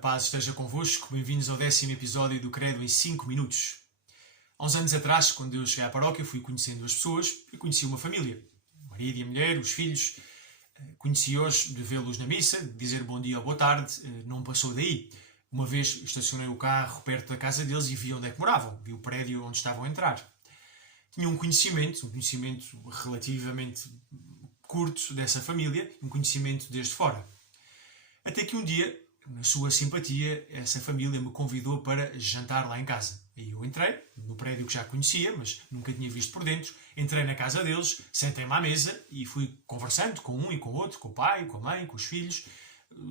paz esteja convosco, bem-vindos ao 10º episódio do Credo em 5 minutos. Há uns anos atrás, quando eu cheguei à paróquia, fui conhecendo as pessoas e conheci uma família. O marido e a mulher, os filhos. Conheci-os de vê-los na missa, de dizer bom dia ou boa tarde, não passou daí. Uma vez estacionei o carro perto da casa deles e vi onde é que moravam, vi o prédio onde estavam a entrar. Tinha um conhecimento relativamente curto dessa família, um conhecimento desde fora. Até que um dia, na sua simpatia, essa família me convidou para jantar lá em casa. E eu entrei, no prédio que já conhecia, mas nunca tinha visto por dentro. Entrei na casa deles, sentei-me à mesa e fui conversando com um e com o outro, com o pai, com a mãe, com os filhos.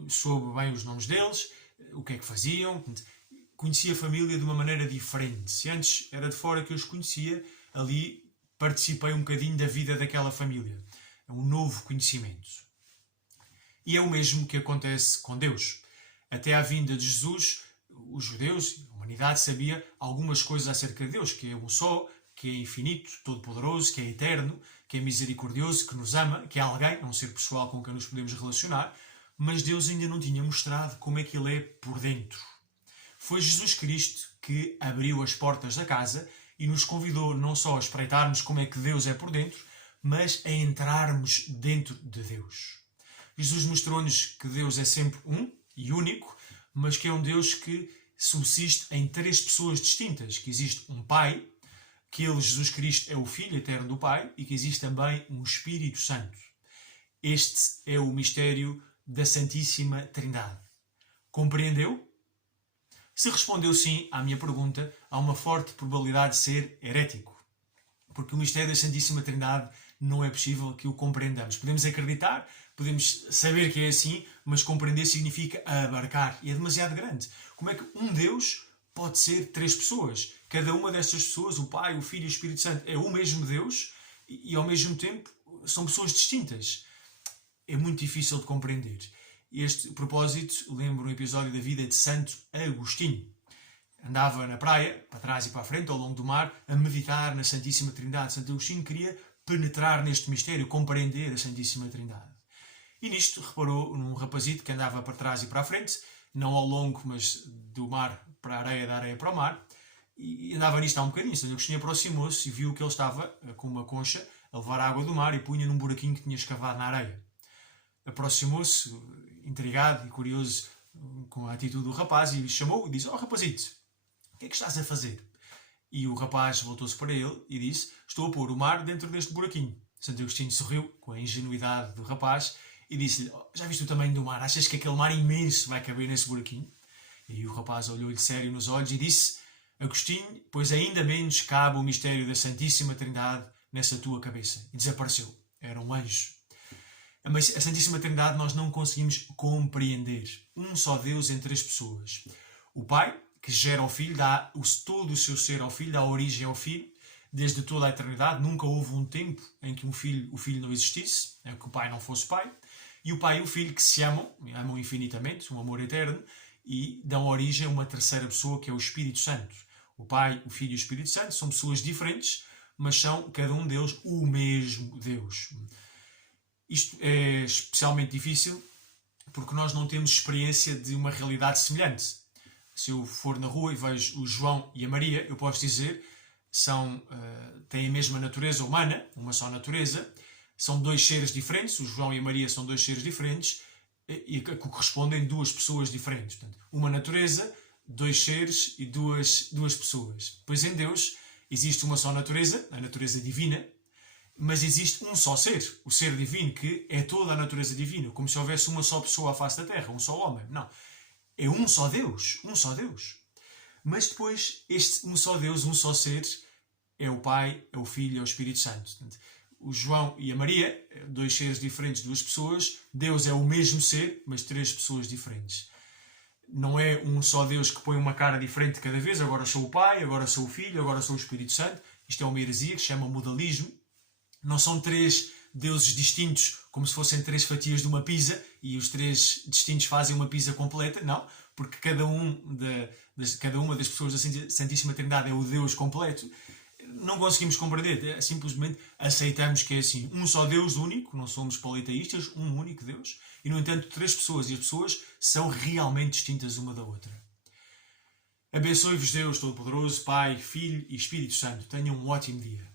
Soube bem os nomes deles, o que é que faziam. Conheci a família de uma maneira diferente. Se antes era de fora que eu os conhecia, ali participei um bocadinho da vida daquela família. É um novo conhecimento. E é o mesmo que acontece com Deus. Até à vinda de Jesus, os judeus, a humanidade, sabia algumas coisas acerca de Deus, que é um só, que é infinito, todo-poderoso, que é eterno, que é misericordioso, que nos ama, que é alguém, um ser pessoal com quem nos podemos relacionar, mas Deus ainda não tinha mostrado como é que Ele é por dentro. Foi Jesus Cristo que abriu as portas da casa e nos convidou não só a espreitarmos como é que Deus é por dentro, mas a entrarmos dentro de Deus. Jesus mostrou-nos que Deus é sempre um e único, mas que é um Deus que subsiste em três pessoas distintas. Que existe um Pai, que Ele, Jesus Cristo, é o Filho eterno do Pai, e que existe também um Espírito Santo. Este é o mistério da Santíssima Trindade. Compreendeu? Se respondeu sim à minha pergunta, há uma forte probabilidade de ser herético. Porque o mistério da Santíssima Trindade não é possível que o compreendamos. Podemos acreditar, podemos saber que é assim, mas compreender significa abarcar. E é demasiado grande. Como é que um Deus pode ser três pessoas? Cada uma destas pessoas, o Pai, o Filho e o Espírito Santo, é o mesmo Deus e ao mesmo tempo são pessoas distintas. É muito difícil de compreender. Este propósito lembra um episódio da vida de Santo Agostinho. Andava na praia, para trás e para a frente, ao longo do mar, a meditar na Santíssima Trindade. Santo Agostinho queria penetrar neste mistério, compreender a Santíssima Trindade. E nisto reparou num rapazito que andava para trás e para a frente, não ao longo, mas do mar para a areia, da areia para o mar, e andava nisto há um bocadinho. Santo Agostinho aproximou-se e viu que ele estava com uma concha a levar água do mar e punha num buraquinho que tinha escavado na areia. Aproximou-se, intrigado e curioso com a atitude do rapaz, e chamou e disse: "Oh rapazito, o que é que estás a fazer?" E o rapaz voltou-se para ele e disse: "Estou a pôr o mar dentro deste buraquinho." Santo Agostinho sorriu com a ingenuidade do rapaz e disse-lhe: "Já viste o tamanho do mar? Achas que aquele mar imenso vai caber nesse buraquinho?" E o rapaz olhou-lhe sério nos olhos e disse: "Agostinho, pois ainda menos cabe o mistério da Santíssima Trindade nessa tua cabeça." E desapareceu. Era um anjo. Mas a Santíssima Trindade nós não conseguimos compreender. Um só Deus em três pessoas. O Pai, que gera o Filho, dá todo o seu ser ao Filho, dá origem ao Filho, desde toda a eternidade. Nunca houve um tempo em que o Filho não existisse, em que o Pai não fosse Pai. E o Pai e o Filho que se amam infinitamente, um amor eterno, e dão origem a uma terceira pessoa, que é o Espírito Santo. O Pai, o Filho e o Espírito Santo são pessoas diferentes, mas são, cada um deles, o mesmo Deus. Isto é especialmente difícil porque nós não temos experiência de uma realidade semelhante. Se eu for na rua e vejo o João e a Maria, eu posso dizer têm a mesma natureza humana, uma só natureza, são dois seres diferentes, o João e a Maria são dois seres diferentes e que correspondem a duas pessoas diferentes. Portanto, uma natureza, dois seres e duas pessoas. Pois em Deus existe uma só natureza, a natureza divina, mas existe um só ser, o ser divino, que é toda a natureza divina, como se houvesse uma só pessoa à face da Terra, um só homem. Não. É um só Deus, um só Deus. Mas depois, este um só Deus, um só ser, é o Pai, é o Filho, é o Espírito Santo. Portanto, o João e a Maria, dois seres diferentes, duas pessoas. Deus é o mesmo ser, mas três pessoas diferentes. Não é um só Deus que põe uma cara diferente cada vez. Agora sou o Pai, agora sou o Filho, agora sou o Espírito Santo. Isto é uma heresia que se chama modalismo. Não são três deuses distintos, como se fossem três fatias de uma pizza, e os três distintos fazem uma pizza completa. Não, porque cada uma das pessoas da Santíssima Trindade é o Deus completo. não conseguimos compreender, simplesmente aceitamos que é assim, um só Deus único, não somos politeístas, um único Deus, e no entanto três pessoas, e as pessoas são realmente distintas uma da outra. Abençoe-vos Deus Todo-Poderoso, Pai, Filho e Espírito Santo. Tenham um ótimo dia.